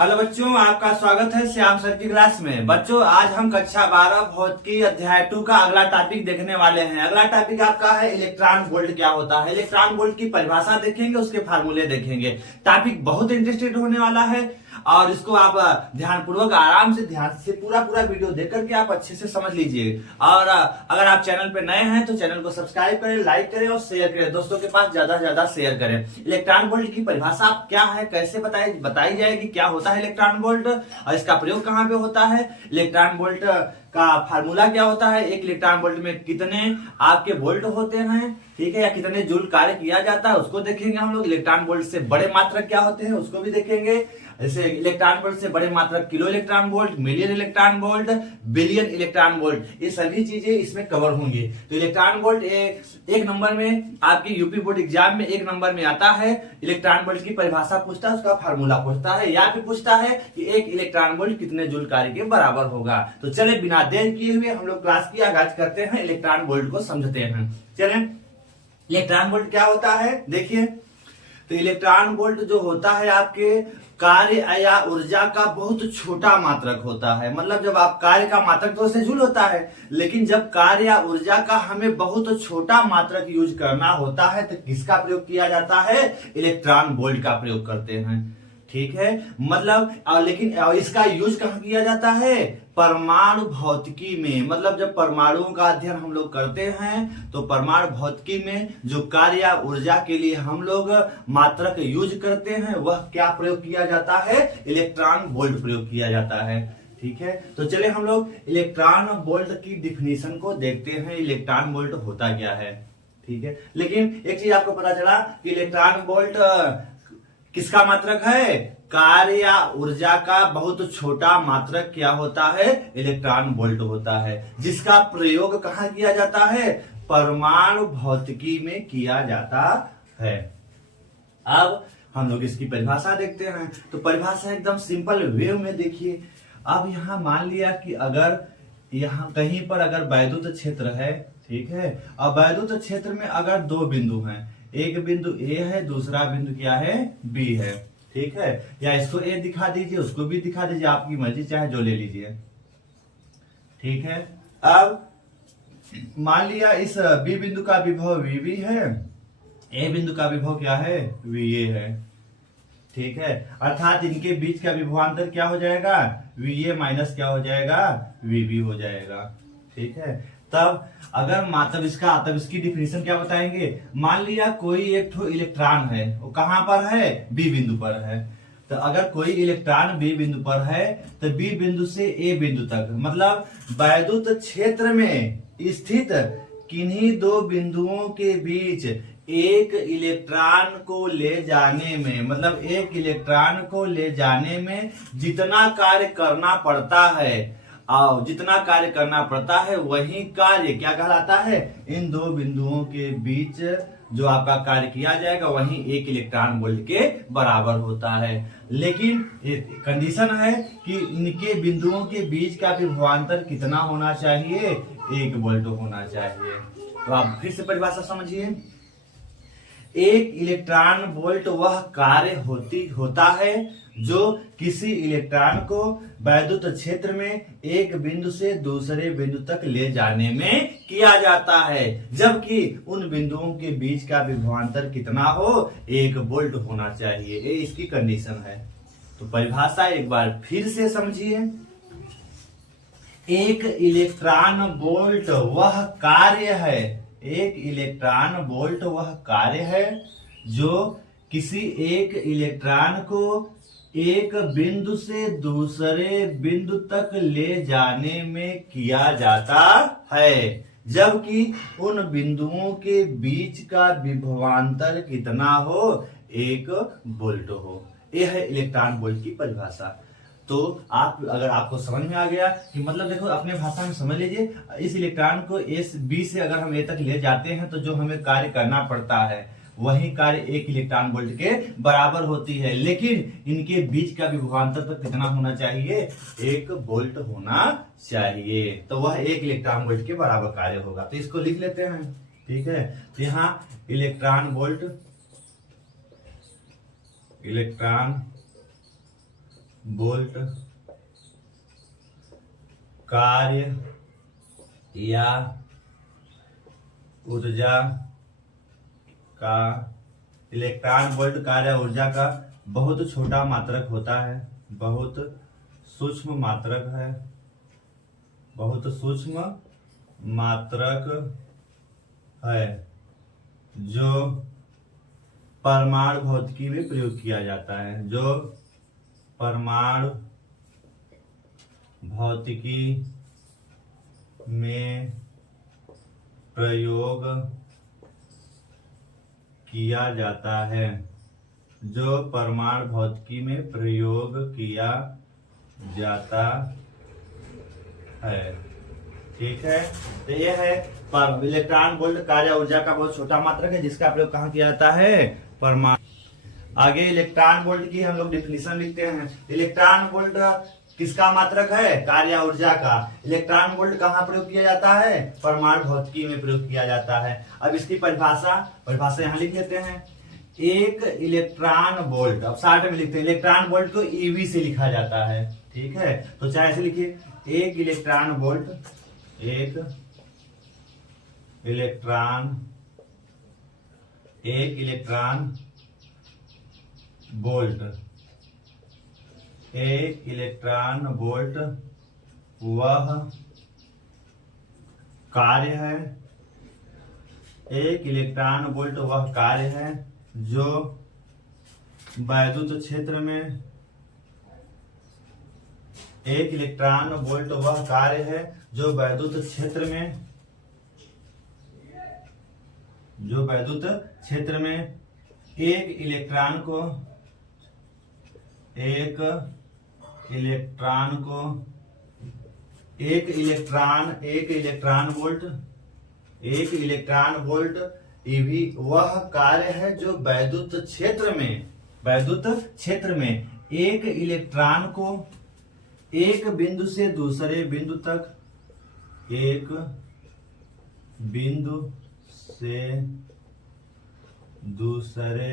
Hello बच्चों, आपका स्वागत है श्याम सर की क्लास में। बच्चों, आज हम कक्षा 12 भौतिकी अध्याय 2 का अगला टॉपिक देखने वाले हैं। अगला टॉपिक आपका है इलेक्ट्रॉन वोल्ट क्या होता है। इलेक्ट्रॉन वोल्ट की परिभाषा देखेंगे, उसके फार्मूले देखेंगे। टॉपिक बहुत इंटरेस्टेड होने वाला है और इसको आप ध्यानपूर्वक आराम से ध्यान से पूरा वीडियो देख करके आप अच्छे से समझ लीजिए। और अगर आप चैनल पे नए हैं तो चैनल को सब्सक्राइब करें, लाइक करें और शेयर करें, दोस्तों के पास ज्यादा से ज्यादा शेयर करें। इलेक्ट्रॉन वोल्ट की परिभाषा क्या है, कैसे बताई जाएगी, क्या होता है इलेक्ट्रॉन वोल्ट और इसका प्रयोग कहाँ पे होता है, इलेक्ट्रॉन वोल्ट का फार्मूला क्या होता है, एक इलेक्ट्रॉन वोल्ट में कितने आपके वोल्ट होते हैं, ठीक है, या कितने जूल कार्य किया जाता है उसको देखेंगे हम लोग। इलेक्ट्रॉन वोल्ट से बड़े मात्रक क्या होते हैं उसको भी देखेंगे। जैसे इलेक्ट्रॉन वोल्ट से बड़े मात्रक kilo electron volt, million electron volt, billion electron volt, ये सभी चीजें इसमें कवर होंगी। तो इलेक्ट्रॉन वोल्ट एक नंबर में आपके यूपी बोर्ड एग्जाम में एक नंबर में आता है। इलेक्ट्रॉन वोल्ट की परिभाषा पूछता है, उसका फार्मूला पूछता है, या फिर पूछता है कि एक इलेक्ट्रॉन वोल्ट कितने जूल कार्य के बराबर होगा। तो चले बिना देर किए हुए हम लोग क्लास की आगाज करते हैं, इलेक्ट्रॉन वोल्ट को समझते हैं। चलें, इलेक्ट्रॉन वोल्ट क्या होता है देखिए। तो इलेक्ट्रॉन वोल्ट जो होता है आपके कार्य या ऊर्जा का बहुत छोटा मात्रक होता है। मतलब जब आप कार्य का मात्रक तो उससे जूल होता है, लेकिन जब कार्य या ऊर्जा का हमें बहुत छोटा मात्रक यूज करना होता है तो किसका प्रयोग किया जाता है, इलेक्ट्रॉन वोल्ट का प्रयोग करते हैं, ठीक है। मतलब लेकिन इसका यूज कहाँ किया जाता है, परमाणु भौतिकी में। मतलब जब परमाणुओं का अध्ययन हम लोग करते हैं तो परमाणु भौतिकी में जो कार्य या ऊर्जा के लिए हम लोग मात्रक यूज करते हैं वह क्या प्रयोग किया जाता है, इलेक्ट्रॉन वोल्ट प्रयोग किया जाता है, ठीक है। तो चले हम लोग इलेक्ट्रॉन वोल्ट की डिफिनीशन को देखते हैं, इलेक्ट्रॉन वोल्ट होता क्या है, ठीक है। लेकिन एक चीज आपको पता चला कि इलेक्ट्रॉन वोल्ट किसका मात्रक है, कार्य या ऊर्जा का बहुत छोटा मात्रक क्या होता है, इलेक्ट्रॉन वोल्ट होता है, जिसका प्रयोग कहाँ किया जाता है, परमाणु भौतिकी में किया जाता है। अब हम लोग इसकी परिभाषा देखते हैं। तो परिभाषा एकदम सिंपल वे में देखिए। अब यहां मान लिया कि अगर यहां कहीं पर अगर वैद्युत क्षेत्र है, ठीक है, और वैद्युत क्षेत्र में अगर दो बिंदु हैं, एक बिंदु ए है, दूसरा बिंदु क्या है, बी है, ठीक है, या इसको ए दिखा दीजिए, उसको भी दिखा दीजिए, आपकी मर्जी, चाहे जो ले लीजिए, ठीक है। अब मान लिया इस बी बिंदु का विभव वीबी है, ए बिंदु का विभव क्या है, वीए है, ठीक है। अर्थात इनके बीच का विभवांतर क्या हो जाएगा, वीए माइनस क्या हो जाएगा, वीबी हो जाएगा, ठीक है। तब अगर तब इसकी डिफिनीशन क्या बताएंगे। मान लिया कोई एक ठो इलेक्ट्रॉन है, वो कहां पर है, बी बिंदु पर है। तो अगर कोई इलेक्ट्रॉन बी बिंदु पर है तो बी बिंदु से ए बिंदु तक, मतलब वैद्युत क्षेत्र में स्थित किन्हीं दो बिंदुओं के बीच एक इलेक्ट्रॉन को ले जाने में, मतलब एक इलेक्ट्रॉन को ले जाने में जितना कार्य करना पड़ता है, और जितना कार्य करना पड़ता है वही कार्य क्या कहलाता है, इन दो बिंदुओं के बीच जो आपका कार्य किया जाएगा वही एक इलेक्ट्रॉन वोल्ट के बराबर होता है। लेकिन कंडीशन है कि इनके बिंदुओं के बीच का विभवांतर कितना होना चाहिए, 1 वोल्ट होना चाहिए। तो आप फिर से परिभाषा समझिए। एक इलेक्ट्रॉन वोल्ट वह कार्य होता है जो किसी इलेक्ट्रॉन को वैद्युत क्षेत्र में एक बिंदु से दूसरे बिंदु तक ले जाने में किया जाता है, जबकि उन बिंदुओं के बीच का विभवांतर कितना हो, 1 वोल्ट होना चाहिए। ये इसकी कंडीशन है। तो परिभाषा एक बार फिर से समझिए। एक इलेक्ट्रॉन वोल्ट वह कार्य है, एक इलेक्ट्रॉन वोल्ट वह कार्य है जो किसी एक इलेक्ट्रॉन को एक बिंदु से दूसरे बिंदु तक ले जाने में किया जाता है, जबकि उन बिंदुओं के बीच का विभवांतर कितना हो, 1 वोल्ट हो। यह है इलेक्ट्रॉन वोल्ट की परिभाषा। तो अगर आपको समझ में आ गया कि मतलब देखो अपने भाषा में समझ लीजिए, इस इलेक्ट्रॉन को एस बी से अगर हम ए तक ले जाते हैं तो जो हमें कार्य करना पड़ता है वही कार्य 1 इलेक्ट्रॉन वोल्ट के बराबर होती है, लेकिन इनके बीच का विभवांतर तो कितना होना चाहिए, 1 वोल्ट होना चाहिए। तो वह 1 इलेक्ट्रॉन वोल्ट के बराबर कार्य होगा। तो इसको लिख लेते हैं, ठीक है। तो यहाँ इलेक्ट्रॉन वोल्ट कार्य या ऊर्जा का, इलेक्ट्रॉन वोल्ट कार्य ऊर्जा का बहुत छोटा मात्रक होता है, बहुत सूक्ष्म मात्रक है, बहुत सूक्ष्म मात्रक है, जो परमाणु भौतिकी में प्रयोग किया जाता है, जो परमाणु भौतिकी में प्रयोग किया जाता है, जो परमाणु भौतिकी में प्रयोग किया जाता है। ठीक है, तो यह है इलेक्ट्रॉन वोल्ट कार्य ऊर्जा का बहुत छोटा मात्रक है, जिसका प्रयोग कहाँ किया जाता है, परमाणु। आगे इलेक्ट्रॉन वोल्ट की हम लोग डिफिनीशन लिखते हैं। इलेक्ट्रॉन वोल्ट किसका मात्रक है, कार्य ऊर्जा का। इलेक्ट्रॉन वोल्ट कहाँ प्रयोग किया जाता है, परमाणु भौतिकी में प्रयोग किया जाता है। अब इसकी परिभाषा यहाँ लिख लेते हैं। एक इलेक्ट्रॉन वोल्ट, अब शॉर्ट में लिखते हैं, इलेक्ट्रॉन वोल्ट को ईवी से लिखा जाता है। ठीक है, तो चाहे ऐसे लिखिए, एक इलेक्ट्रॉन वोल्ट, एक इलेक्ट्रॉन वोल्ट, एक इलेक्ट्रॉन वोल्ट वह कार्य है, एक इलेक्ट्रॉन वोल्ट वह कार्य है जो वैद्युत क्षेत्र में, एक इलेक्ट्रॉन वोल्ट वह कार्य है जो वैद्युत क्षेत्र में, एक इलेक्ट्रॉन वोल्ट ये भी वह कार्य है जो वैद्युत क्षेत्र में एक इलेक्ट्रॉन को एक बिंदु से दूसरे बिंदु तक, एक बिंदु से दूसरे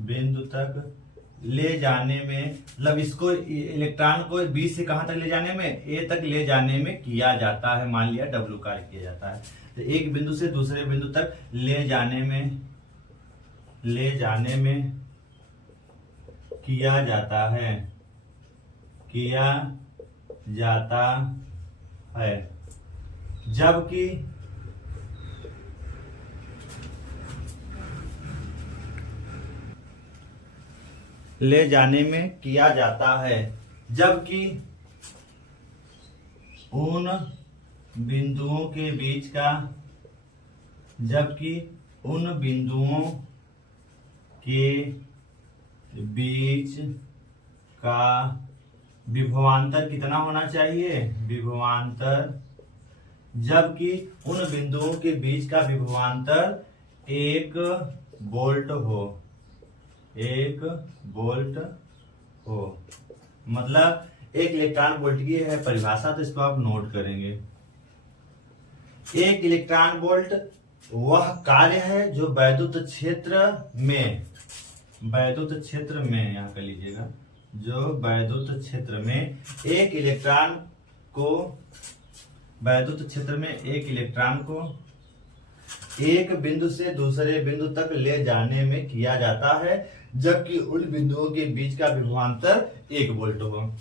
बिंदु तक ले जाने में, मतलब इसको इलेक्ट्रॉन को बी से कहां तक ले जाने में, ए तक ले जाने में किया जाता है। मान लिया डब्ल्यू कार्य किया जाता है, तो एक बिंदु से दूसरे बिंदु तक ले जाने में किया जाता है, जबकि ले जाने में किया जाता है, जबकि उन बिंदुओं के बीच का विभवांतर कितना होना चाहिए, जबकि उन बिंदुओं के बीच का विभवांतर 1 वोल्ट हो। मतलब एक इलेक्ट्रॉन वोल्ट की है परिभाषा, तो इसको आप नोट करेंगे। एक इलेक्ट्रॉन वोल्ट वह कार्य है जो वैद्युत क्षेत्र में, यहाँ कर लीजिएगा, जो वैद्युत क्षेत्र में एक इलेक्ट्रॉन को एक बिंदु से दूसरे बिंदु तक ले जाने में किया जाता है, जबकि उन बिंदुओं के बीच का विभवांतर 1 वोल्ट हो।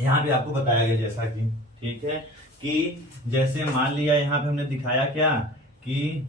यहाँ भी आपको बताया गया जैसा कि, ठीक है, कि जैसे मान लिया यहाँ पे हमने दिखाया क्या कि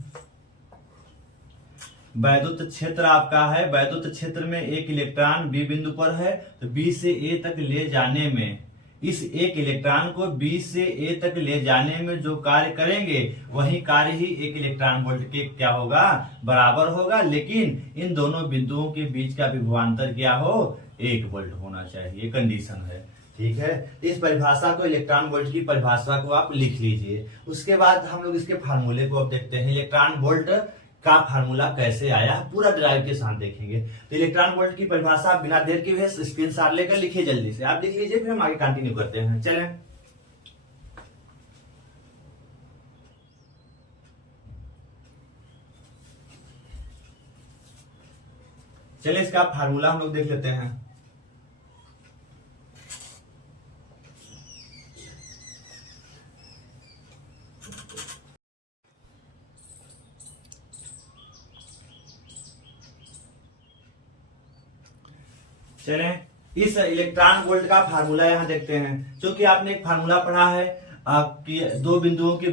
वैद्युत क्षेत्र आपका है, वैद्युत क्षेत्र में एक इलेक्ट्रॉन बी बिंदु पर है, तो बी से ए तक ले जाने में, इस एक इलेक्ट्रॉन को बी से ए तक ले जाने में जो कार्य करेंगे वही कार्य ही एक इलेक्ट्रॉन वोल्ट के क्या होगा, बराबर होगा। लेकिन इन दोनों बिंदुओं के बीच का विभवांतर क्या हो, 1 वोल्ट होना चाहिए, कंडीशन है। ठीक है, इस परिभाषा को, इलेक्ट्रॉन वोल्ट की परिभाषा को आप लिख लीजिए। उसके बाद हम लोग इसके फार्मूले को अब देखते हैं, इलेक्ट्रॉन वोल्ट का फार्मूला कैसे आया, पूरा ड्राइव के साथ देखेंगे। तो इलेक्ट्रॉन वोल्ट की परिभाषा बिना देर के हुए स्क्रीनशॉट लेकर लिखिए, जल्दी से आप लिख लीजिए, फिर हम आगे कंटिन्यू करते हैं। चलें, चलिए इसका फार्मूला हम लोग देख लेते हैं। चलें इस इलेक्ट्रॉन वोल्ट का फार्मूला यहाँ देखते हैं। क्योंकि आपने एक फार्मूला पढ़ा है कि दो बिंदुओं के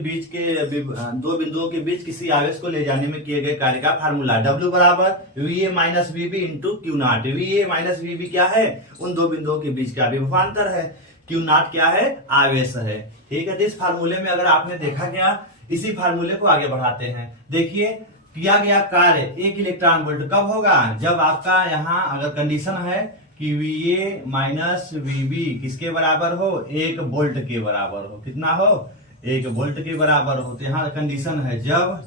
बीच किसी आवेश को ले जाने में किए गए कार्य का फार्मूला W बराबर VA minus VB into Q not. VA minus VB क्या है? उन दो बिंदुओं के बीच का विभवांतर है। क्यू नॉट क्या है? आवेश है। ठीक है, तो इस फार्मूले में अगर आपने देखा गया, इसी फार्मूले को आगे बढ़ाते हैं। देखिए किया गया कार्य 1 इलेक्ट्रॉन वोल्ट कब होगा? जब आपका यहाँ अगर कंडीशन है कि VA माइनस VB किसके बराबर हो? 1 वोल्ट के बराबर हो। कितना हो? 1 वोल्ट के बराबर हो। तो यहाँ कंडीशन है जब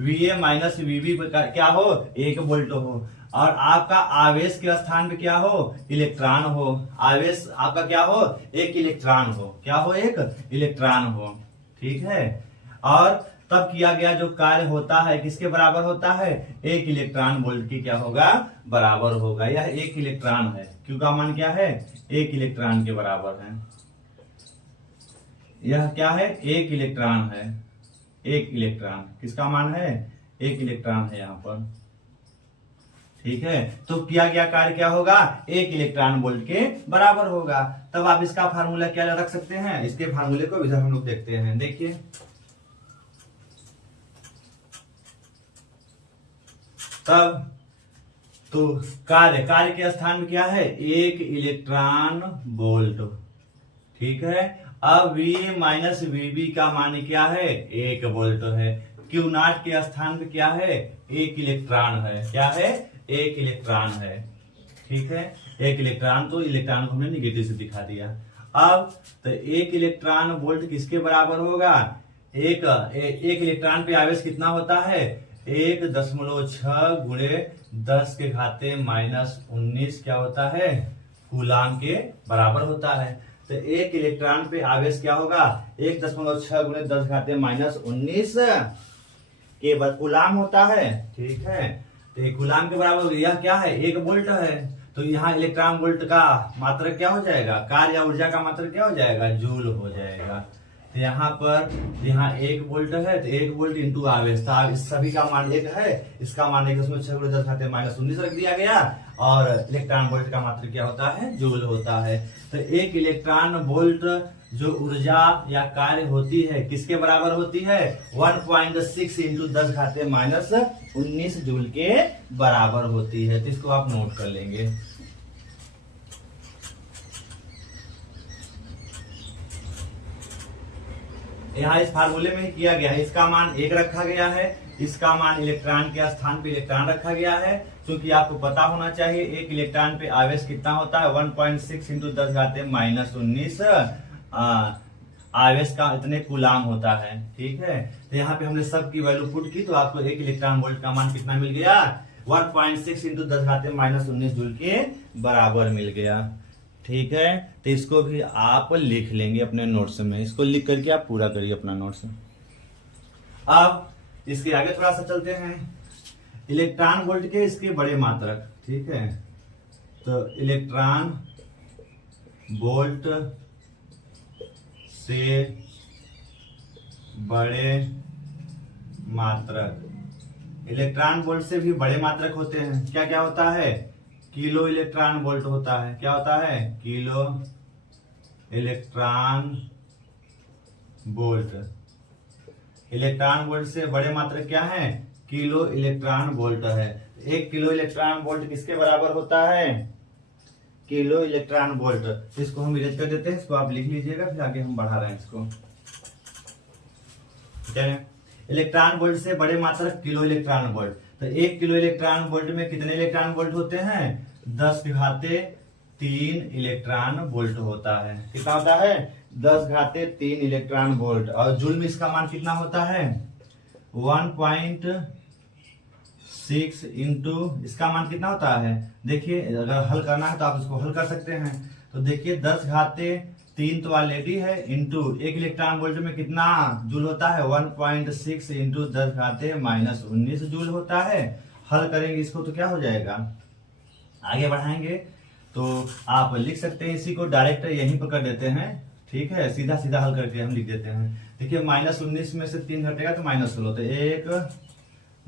VA माइनस VB क्या हो? 1 वोल्ट हो और आपका आवेश के स्थान पे क्या हो? इलेक्ट्रॉन हो। आवेश आपका क्या हो? 1 इलेक्ट्रॉन हो। क्या हो? 1 इलेक्ट्रॉन हो। ठीक है, और तब किया गया जो कार्य होता है किसके बराबर होता है? 1 इलेक्ट्रॉन वोल्ट की क्या होगा? बराबर होगा। यह 1 इलेक्ट्रॉन है। क्यू का मान क्या है? 1 इलेक्ट्रॉन के बराबर है। यह क्या है? 1 इलेक्ट्रॉन है। 1 इलेक्ट्रॉन किसका मान है? 1 इलेक्ट्रॉन है यहाँ पर। ठीक है, तो किया गया कार्य क्या होगा? 1 इलेक्ट्रॉन वोल्ट के बराबर होगा। तब आप इसका फार्मूला क्या रख सकते हैं? इसके फार्मूले को इधर हम लोग देखते हैं। देखिए तब तो कार्य के स्थान में क्या है? 1 इलेक्ट्रॉन वोल्ट। ठीक है, अब VA माइनस VB का मान क्या है? 1 वोल्ट है। क्यू नॉट के स्थान पे क्या है? 1 इलेक्ट्रॉन है। क्या है? 1 इलेक्ट्रॉन है। ठीक है, 1 इलेक्ट्रॉन, तो इलेक्ट्रॉन को हमने निगेटिव से दिखा दिया। अब तो 1 इलेक्ट्रॉन वोल्ट किसके बराबर होगा? एक इलेक्ट्रॉन पे आवेश कितना होता है? 1.6 गुणे 10 के घाते माइनस 19 क्या होता है? कूलाम के बराबर होता है। तो 1 इलेक्ट्रॉन पे आवेश क्या होगा? 1.6 गुणे 10 घाते माइनस 19 के कूलाम होता है। ठीक है, तो कूलाम के बराबर यह क्या है? 1 वोल्ट है। तो यहाँ इलेक्ट्रॉन वोल्ट का मात्रक क्या हो जाएगा? कार्य या ऊर्जा का मात्रक क्या हो जाएगा? जूल हो जाएगा। तो यहाँ पर 1 वोल्ट है, तो 1 वोल्ट इंटू आवेश था। इस सभी का मान 1 है, इसका मान 1 उसमें 6 गुणे 10 घाते माइनस 19 रख दिया गया और इलेक्ट्रॉन वोल्ट का मात्रक क्या होता है? जूल होता है। तो 1 इलेक्ट्रॉन वोल्ट जो ऊर्जा या कार्य होती है किसके बराबर होती है? 1.6 इंटू 10 घाते माइनस 19 जूल के बराबर होती है। तो इसको आप नोट कर लेंगे। यहाँ इस फार्मूले में ही किया गया है। इसका मान 1 रखा गया है, इसका मान इलेक्ट्रॉन के स्थान पे इलेक्ट्रॉन रखा गया है। क्योंकि आपको पता होना चाहिए 1 इलेक्ट्रॉन पे आवेश कितना होता है? 1.6 इंटू 10 घाते माइनस 19 आवेश का इतने कूलाम होता है। ठीक है, तो यहाँ पे हमने सब की वैल्यू पुट की तो आपको 1 इलेक्ट्रॉन वोल्ट का मान कितना मिल गया? 1.6 इंटू 10 घाते माइनस 19 जूल के बराबर मिल गया। ठीक है, तो इसको भी आप लिख लेंगे अपने नोट्स में। इसको लिख करके आप पूरा करिए अपना नोट्स। अब इसके आगे थोड़ा सा चलते हैं। इलेक्ट्रॉन वोल्ट के इसके बड़े मात्रक। ठीक है, तो इलेक्ट्रॉन वोल्ट से बड़े मात्रक। इलेक्ट्रॉन वोल्ट से भी बड़े मात्रक होते हैं। क्या क्या होता है? किलो इलेक्ट्रॉन वोल्ट होता है। क्या होता है? Kilo electron volt. Electron volt से बड़े मात्रक क्या है? किलो इलेक्ट्रॉन वोल्ट है। 1 किलो इलेक्ट्रॉन वोल्ट किसके बराबर होता है? Kilo electron volt. इसको हम इरेज कर देते हैं, इसको आप लिख लीजिएगा, फिर आगे हम बढ़ा रहे हैं इसको। चलिए, इलेक्ट्रॉन वोल्ट से बड़े मात्रक किलो इलेक्ट्रॉन वोल्ट। तो 1 किलो इलेक्ट्रॉन वोल्ट में कितने इलेक्ट्रॉन वोल्ट होते हैं? 10 के घाते 3 इलेक्ट्रॉन वोल्ट होता है। कितना होता है? 10 घाते 3 इलेक्ट्रॉन वोल्ट। और जूल में इसका मान कितना होता है? 1.6 इंटू इसका मान कितना होता है? देखिए अगर हल करना है तो आप इसको हल कर सकते हैं। तो देखिए 10 घाते 3 तो ऑलरेडी है, इंटू 1 इलेक्ट्रॉन वोल्ट में कितना जूल होता है? 1.6 इंटू 10 घाते माइनस 19 जूल होता है। हल करेंगे इसको तो क्या हो जाएगा? आगे बढ़ाएंगे तो आप लिख सकते हैं इसी को, डायरेक्ट यहीं पर कर देते हैं, ठीक है, सीधा सीधा हल करके हम लिख देते हैं। देखिए -19 में से 3 घटेगा तो -16, तो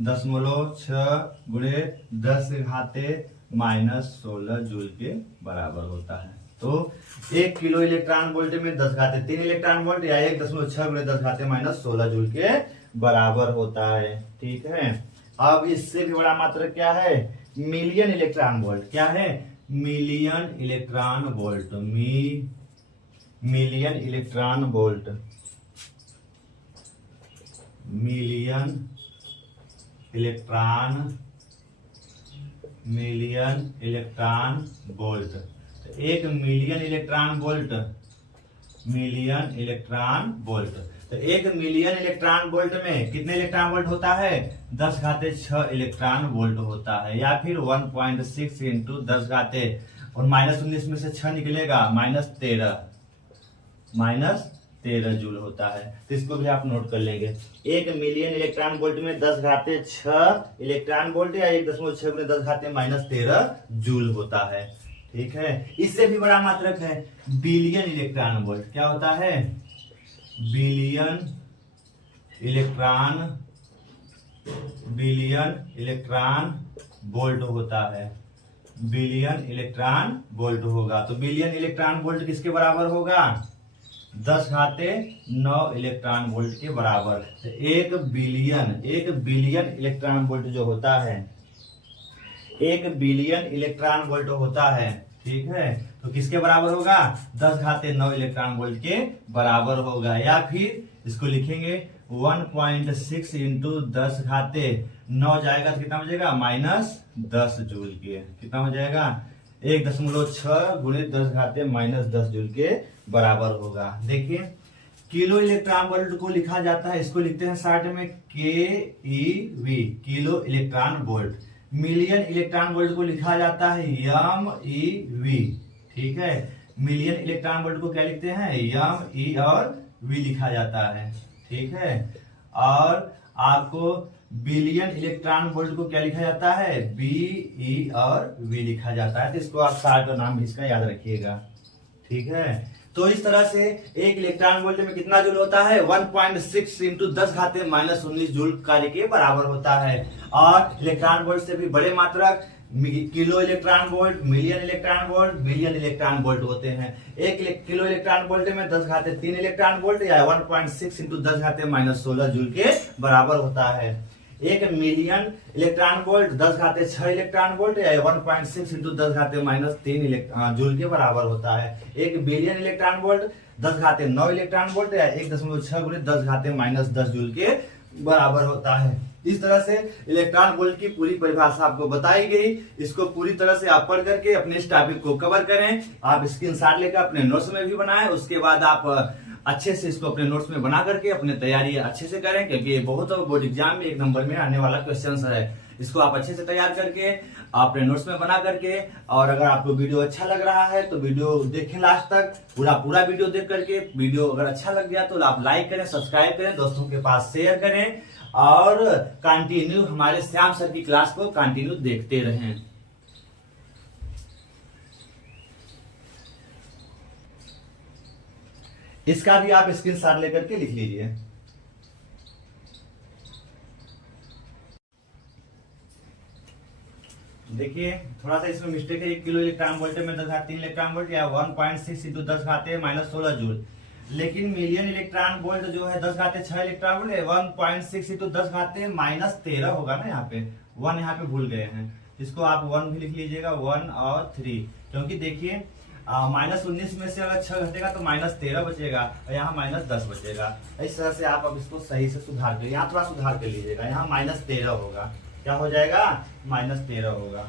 1.6 गुणे 10⁻⁻16 जूल के बराबर होता है। तो 1 किलो इलेक्ट्रॉन वोल्ट में 10⁻³ इलेक्ट्रॉन वोल्ट या 1.6 गुणे 10⁻⁻16 जूल के बराबर होता है, ठीक है। अब इससे भी बड़ा मात्रक क्या है, मिलियन इलेक्ट्रॉन वोल्ट। क्या है, million electron volt, million electron volt, million electron volt. 1 million electron volt, million electron volt. तो 1 मिलियन इलेक्ट्रॉन वोल्ट में कितने इलेक्ट्रॉन वोल्ट होता है, 10⁻6 इलेक्ट्रॉन वोल्ट होता है, या फिर 1.6 इंटू 10⁻, और -19 में से 6 निकलेगा, -13 जूल होता है। तो इसको भी आप नोट कर लेंगे। 1 मिलियन इलेक्ट्रॉन वोल्ट में 10⁻6 इलेक्ट्रॉन वोल्ट या 1.6 गुणे 10⁻13 जूल होता है, ठीक है। इससे भी बड़ा मात्रक है बिलियन इलेक्ट्रॉन वोल्ट। क्या होता है, बिलियन इलेक्ट्रॉन वोल्ट होता है, बिलियन इलेक्ट्रॉन वोल्ट होगा। तो बिलियन इलेक्ट्रॉन वोल्ट किसके बराबर होगा, 10⁻9 इलेक्ट्रॉन वोल्ट के बराबर। तो 1 बिलियन इलेक्ट्रॉन वोल्ट जो होता है, 1 बिलियन इलेक्ट्रॉन वोल्ट होता है, ठीक है। तो किसके बराबर होगा, 10⁻9 इलेक्ट्रॉन वोल्ट के बराबर होगा। या फिर इसको लिखेंगे 1.6 इंटू 10⁻9 जाएगा तो कितना हो जाएगा, -10 जूल के। कितना हो जाएगा, 1.6 गुणे 10⁻−10 जूल के बराबर होगा। देखिए किलो इलेक्ट्रॉन वोल्ट को लिखा जाता है, इसको लिखते हैं शॉर्ट में KeV, kilo electron volt. Million electron volt को लिखा जाता है MEV, ठीक है। मिलियन इलेक्ट्रॉन वोल्ट को क्या लिखते हैं, ME और V लिखा जाता है, ठीक है। और आपको बिलियन इलेक्ट्रॉन वोल्ट को क्या लिखा जाता है, BE और V लिखा जाता है। तो इसको आप शॉर्ट नाम भी इसका याद रखिएगा, ठीक है। तो इस तरह से 1 इलेक्ट्रॉन वोल्ट में कितना जूल होता है, 1.6 इंटू 10⁻−19 जूल कार्य के बराबर होता है। और इलेक्ट्रॉन वोल्ट से भी बड़े मात्रक kilo electron volt, million electron volt, billion electron volt होते हैं। 1 किलो इलेक्ट्रॉन वोल्ट में 10⁻³ इलेक्ट्रॉन वोल्ट या 1.6 इंटू 10⁻−16 जूल के बराबर होता है। 1 million electron volt 10⁻6 electron volt या 1.6 इंटू 10⁻³ जूल के बराबर होता है। 1 billion electron volt 10⁻9 electron volt या 1.6 गुणे 10⁻−10 जूल के बराबर होता है। इस तरह से इलेक्ट्रॉन वोल्ट की पूरी परिभाषा आपको बताई गई। इसको पूरी तरह से आप पढ़ करके अपने इस टॉपिक को कवर करें। आप स्क्रीनशॉट लेकर अपने नोट्स में भी बनाएं, उसके बाद आप अच्छे से इसको अपने नोट्स में बना करके अपने तैयारी अच्छे से करें, क्योंकि ये बहुत बोर्ड एग्जाम में 1 नंबर में आने वाला क्वेश्चन है। इसको आप अच्छे से तैयार करके अपने नोट्स में बना करके, और अगर आपको वीडियो अच्छा लग रहा है तो वीडियो देखें लास्ट तक, पूरा वीडियो देख करके। वीडियो अगर अच्छा लग गया तो आप लाइक करें, सब्सक्राइब करें, दोस्तों के पास शेयर करें, और कंटिन्यू हमारे श्याम सर की क्लास को कंटिन्यू देखते रहें। इसका भी आप स्क्रीनशॉट लेकर के लिख लीजिए। देखिए थोड़ा सा इसमें मिस्टेक है, 1 किलो इलेक्ट्रॉन वोल्ट में 10⁻³ इलेक्ट्रॉन वोल्ट या 1.6 इंटू 10⁻−16 जूल। लेकिन मिलियन इलेक्ट्रॉन वोल्ट जो है 10⁻6 इलेक्ट्रॉन वोल्ट है 1.6 इंटू 10⁻−13 होगा ना, यहाँ पे 1 यहाँ पे भूल गए हैं, इसको आप 1 भी लिख लीजिएगा, 1 और 3, क्योंकि देखिए -19 में से अगर 6 घटेगा तो -13 बचेगा और यहाँ -10 बचेगा। इस तरह से आप अब इसको सही से सुधार कर, यहाँ थोड़ा सुधार कर लीजिएगा, यहाँ -13 होगा, क्या हो जाएगा, -13 होगा।